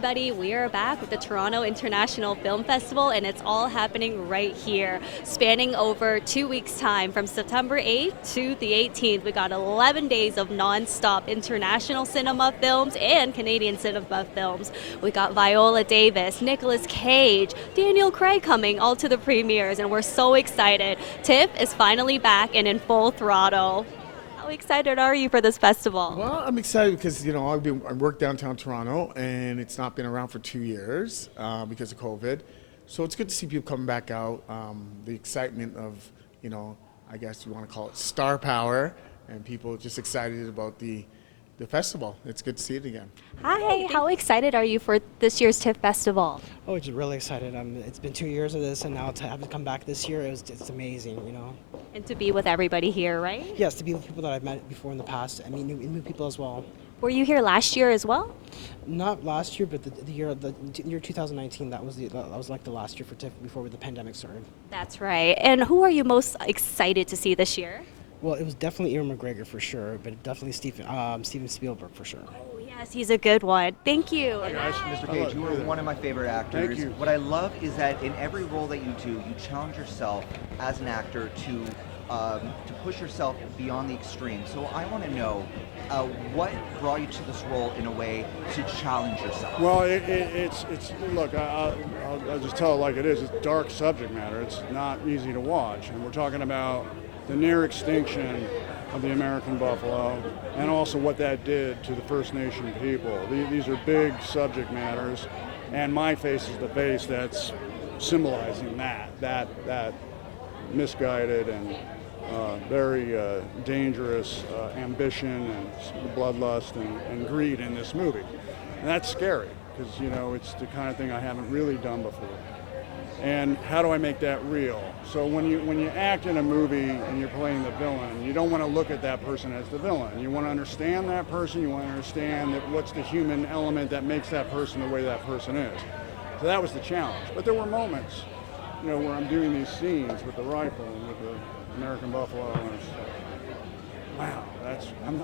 everybody. We are back with the Toronto International Film Festival, and it's all happening right here, spanning over 2 weeks' time from September 8th to the 18th. We got 11 days of non-stop international cinema films and Canadian cinema films. We got Viola Davis, Nicolas Cage, Daniel Craig coming all to the premieres, and we're so excited. TIFF is finally back and in full throttle. How excited are you for this festival? Well, I'm excited because, I work downtown Toronto, and it's not been around for 2 years because of COVID. So it's good to see people coming back out. The excitement of, I guess you want to call it star power, and people just excited about the festival. It's good to see it again. Hi, how excited are you for this year's TIFF Festival? Oh, just really excited. It's been 2 years of this, and now to have it come back this year, it's amazing, And to be with everybody here, right? Yes, to be with people that I've met before in the past. I mean, new people as well. Were you here last year as well? Not last year, but the year 2019. That was like the last year for TIFF before the pandemic started. That's right. And who are you most excited to see this year? Well, it was definitely Ewan McGregor for sure, but definitely Steven Spielberg for sure. Oh, yes, he's a good one. Thank you. Hi, guys. Mr. Cage, you are one of my favorite actors. Thank you. What I love is that in every role that you do, you challenge yourself as an actor to push yourself beyond the extreme. So I want to know what brought you to this role in a way to challenge yourself. Well, it's look, I'll just tell it like it is. It's dark subject matter. It's not easy to watch, and we're talking about the near extinction of the American buffalo, and also what that did to the First Nation people. These are big subject matters, and my face is the face that's symbolizing that misguided and very dangerous ambition and bloodlust and greed in this movie. And that's scary, because it's the kind of thing I haven't really done before. And how do I make that real? So when you act in a movie and you're playing the villain, you don't want to look at that person as the villain. You want to understand that person. You want to understand what's the human element that makes that person the way that person is. So that was the challenge. But there were moments, where I'm doing these scenes with the rifle and with the American buffalo, and it's like, wow,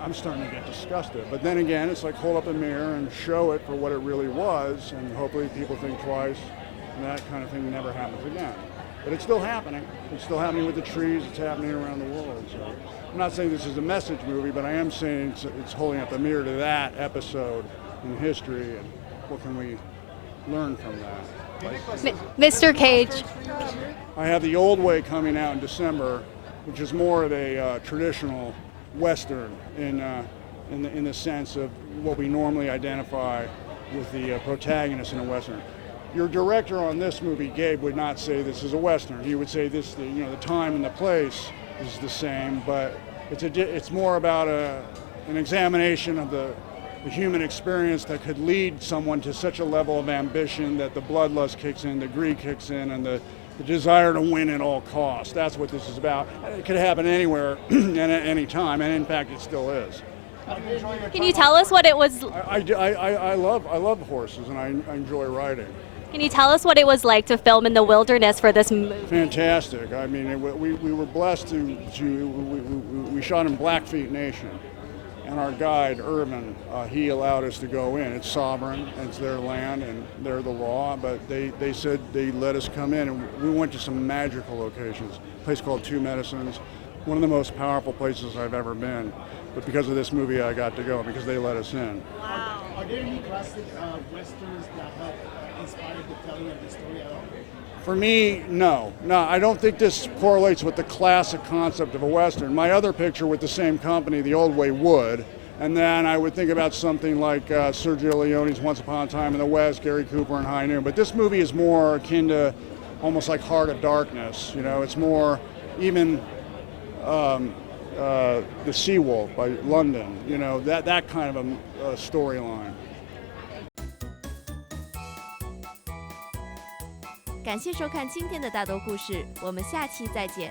I'm starting to get disgusted. But then again, it's like hold up a mirror and show it for what it really was, and hopefully people think twice. And that kind of thing never happens again. But it's still happening. It's still happening with the trees. It's happening around the world. So I'm not saying this is a message movie, but I am saying it's holding up a mirror to that episode in history, and what can we learn from that. Mr. Cage. I have The Old Way coming out in December, which is more of a traditional Western in the sense of what we normally identify with the protagonist in a Western. Your director on this movie, Gabe, would not say this is a Western. He would say this, the time and the place is the same, but it's more about an examination of the human experience that could lead someone to such a level of ambition that the bloodlust kicks in, the greed kicks in, and the desire to win at all costs. That's what this is about. It could happen anywhere and at any time, and in fact, it still is. Can you tell us what it was? I love horses, and I enjoy riding. Can you tell us what it was like to film in the wilderness for this movie? Fantastic. I mean, we were blessed we shot in Blackfeet Nation, and our guide, Irvin, he allowed us to go in. It's sovereign, it's their land, and they're the law, but they said they let us come in, and we went to some magical locations. A place called Two Medicines, one of the most powerful places I've ever been. But because of this movie, I got to go, because they let us in. Wow. Are there any classic westerns that have inspired the telling of the story at all? For me, no. No, I don't think this correlates with the classic concept of a Western. My other picture with the same company, The Old Way, would. And then I would think about something like Sergio Leone's Once Upon a Time in the West, Gary Cooper and High Noon. But this movie is more akin to almost like Heart of Darkness. It's more even The Seawolf by London. That kind of a storyline. 感谢收看今天的大多故事，我们下期再见。